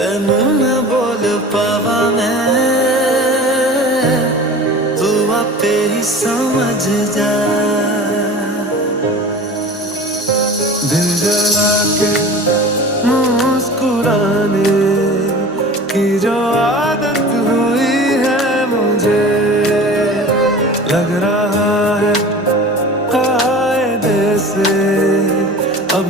तेनू न बोल पावा मैं, तू आपे ही समझ जा। दिल जला के मुस्कुराने की जो आदत हुई है मुझे, लग रहा है कायदे से अब